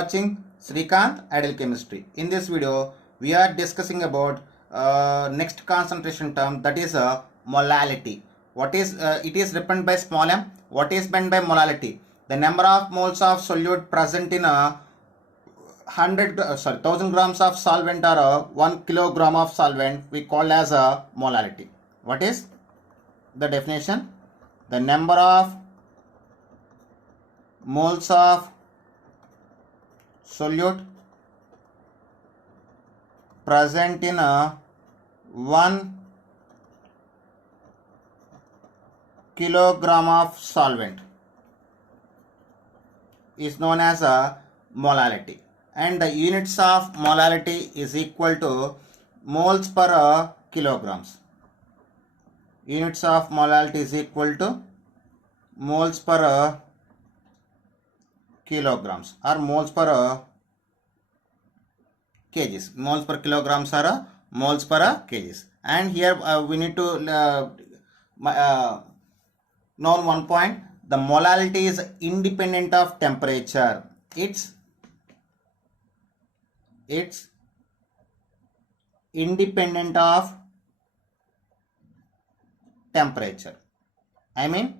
watching Srikanth Ideal Chemistry. In this video, we are discussing about next concentration term, that is molality. What is it is represented by small m. What is meant by molality? The number of moles of solute present in a 1000 grams of solvent or 1 kilogram of solvent we call as a molality. What is the definition? The number of moles of solute present in a 1 kilogram of solvent is known as a molality, and the units of molality is equal to moles per kilograms. Units of molality is equal to moles per kilograms or moles per kgs. Moles per kilograms or moles per kgs. And here we need to know one point. The molality is independent of temperature. It's independent of temperature. I mean,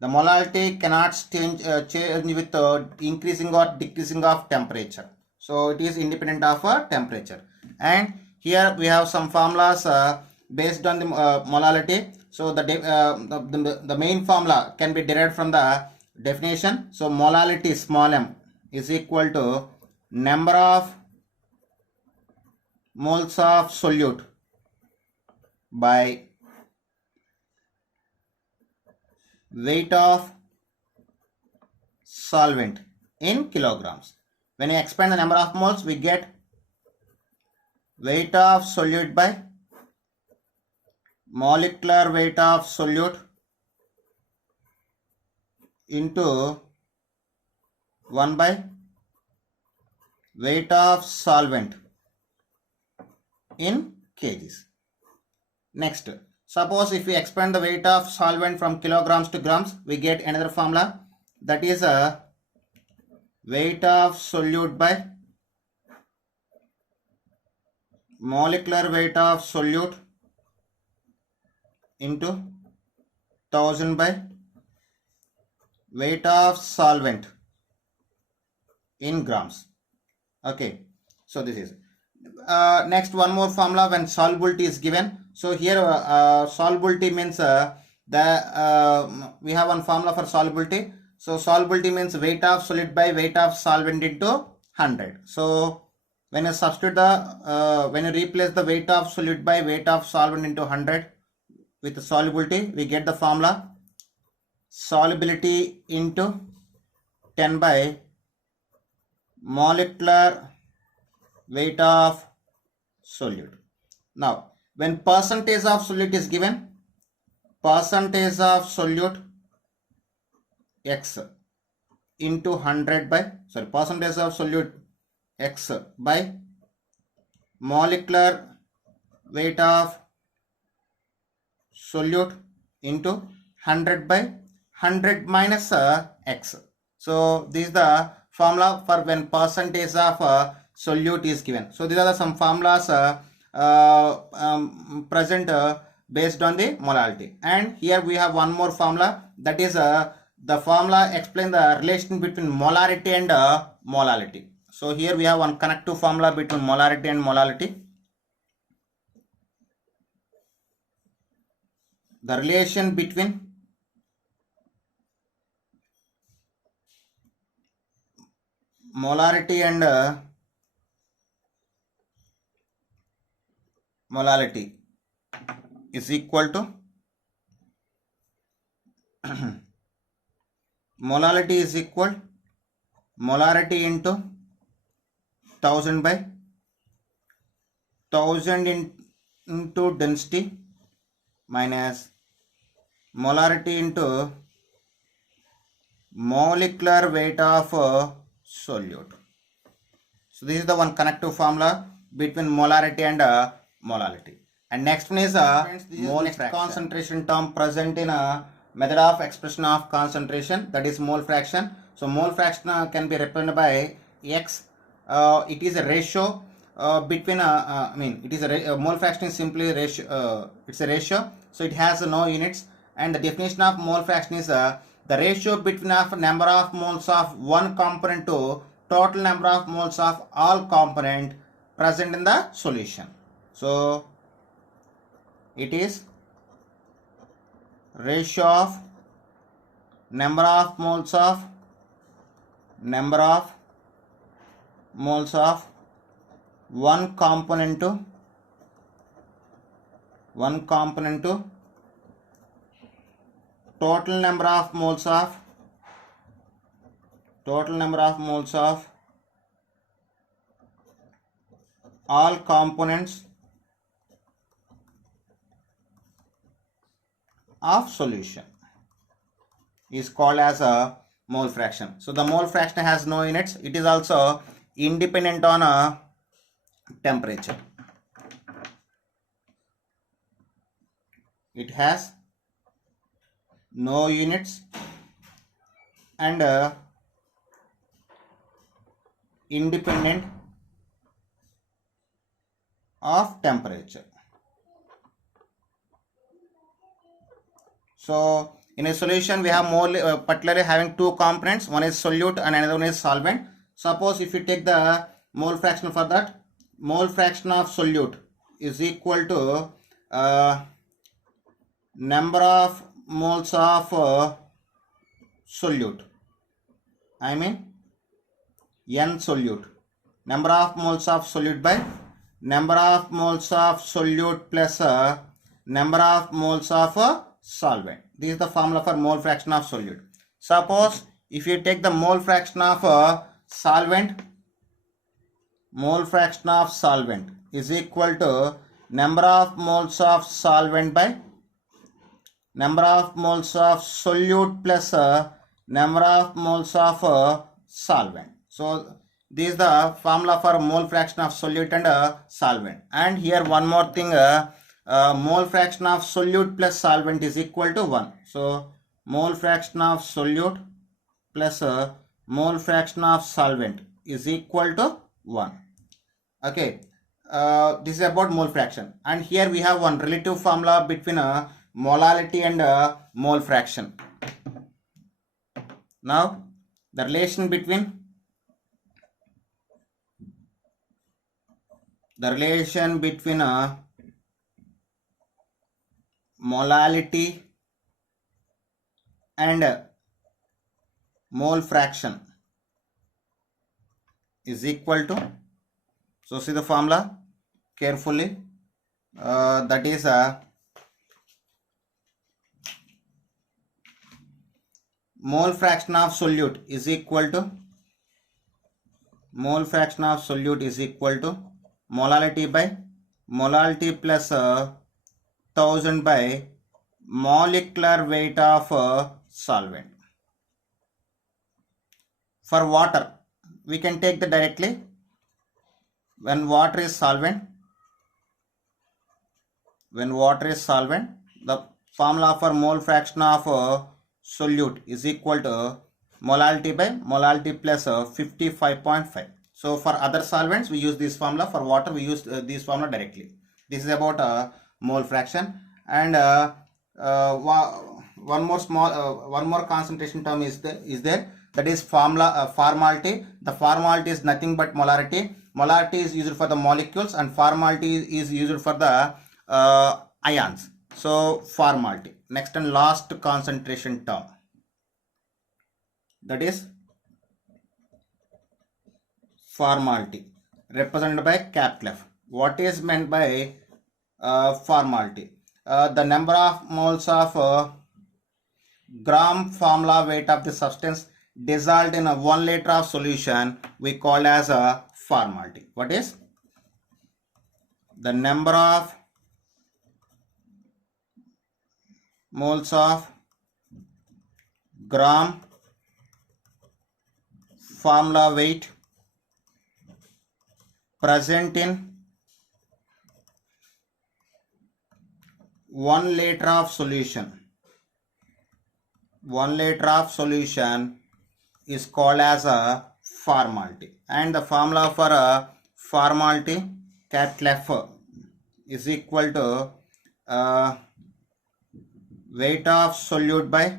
the molality cannot change with increasing or decreasing of temperature. So it is independent of temperature. And here we have some formulas based on the molality. So the main formula can be derived from the definition. So molality small m is equal to number of moles of solute by weight of solvent in kilograms. When you expand the number of moles, we get weight of solute by molecular weight of solute into 1 by weight of solvent in kgs. Next, suppose if we expand the weight of solvent from kilograms to grams, we get another formula, that is a weight of solute by molecular weight of solute into 1000 by weight of solvent in grams. Okay, so this is next one more formula when solubility is given. So here solubility means we have one formula for solubility. So solubility means weight of solute by weight of solvent into 100. So when you substitute the when you replace the weight of solute by weight of solvent into 100 with the solubility, we get the formula solubility into 10 by molecular weight of solute. Now when percentage of solute is given, percentage of solute x into 100 by percentage of solute x by molecular weight of solute into 100 by 100 minus x. So this is the formula for when percentage of solute is given. So these are some formulas present based on the molality. And here we have one more formula, that is the formula explain the relation between molarity and molality. So here we have one connective formula between molarity and molality. The relation between molarity and molality is equal to molality is equal molarity into 1000 by 1000 into density minus molarity into molecular weight of solute. So this is the one connective formula between molarity and molality. And next one is mole fraction. Concentration term present in a method of expression of concentration, that is mole fraction. So mole fraction can be represented by X. It is a ratio between I mean it is a mole fraction is simply ratio, it's a ratio, so it has no units, and the definition of mole fraction is the ratio between of number of moles of one component to total number of moles of all component present in the solution. So it is ratio of number of moles of one component to total number of moles of all components of solution is called as a mole fraction. So the mole fraction has no units. It is also independent on a temperature. It has no units and independent of temperature. So in a solution we have more particularly having two components, one is solute and another one is solvent. Suppose if you take the mole fraction for that, mole fraction of solute is equal to number of moles of solute, I mean n solute, number of moles of solute by number of moles of solute plus number of moles of solvent. This is the formula for mole fraction of solute. Suppose if you take the mole fraction of solvent, mole fraction of solvent is equal to number of moles of solvent by number of moles of solute plus number of moles of solvent. So this is the formula for mole fraction of solute and solvent. And here one more thing, mole fraction of solute plus solvent is equal to 1. So mole fraction of solute plus mole fraction of solvent is equal to 1. Okay, this is about mole fraction. And here we have one relative formula between molality and mole fraction. Now the relation between molality and mole fraction is equal to, so see the formula carefully, that is mole fraction of solute is equal to molality by molality plus 1000 by molecular weight of solvent. For water we can take the directly, when water is solvent, the formula for mole fraction of solute is equal to molality by molality plus 55.5. So for other solvents we use this formula, for water we use this formula directly. This is about mole fraction. And one more concentration term is there, that is formula formality. The formality is nothing but molarity. Molarity is used for the molecules and formality is used for the ions. So formality. Next and last concentration term, that is formality, represented by capital F. What is meant by formality? The number of moles of gram formula weight of the substance dissolved in a 1 liter of solution we call as a formality. What is the number of moles of gram formula weight present in 1 liter of solution. 1 liter of solution is called as a formality. And the formula for formality, capital F, is equal to weight of solute by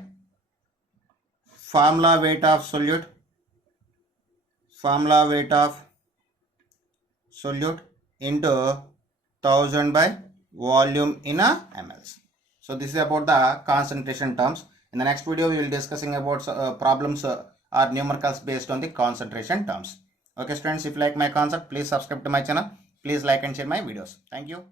formula weight of solute into 1000 by volume in a mLs. So this is about the concentration terms. In the next video we will discussing about problems or numericals based on the concentration terms. Okay students, if you like my concept, please subscribe to my channel. Please like and share my videos. Thank you.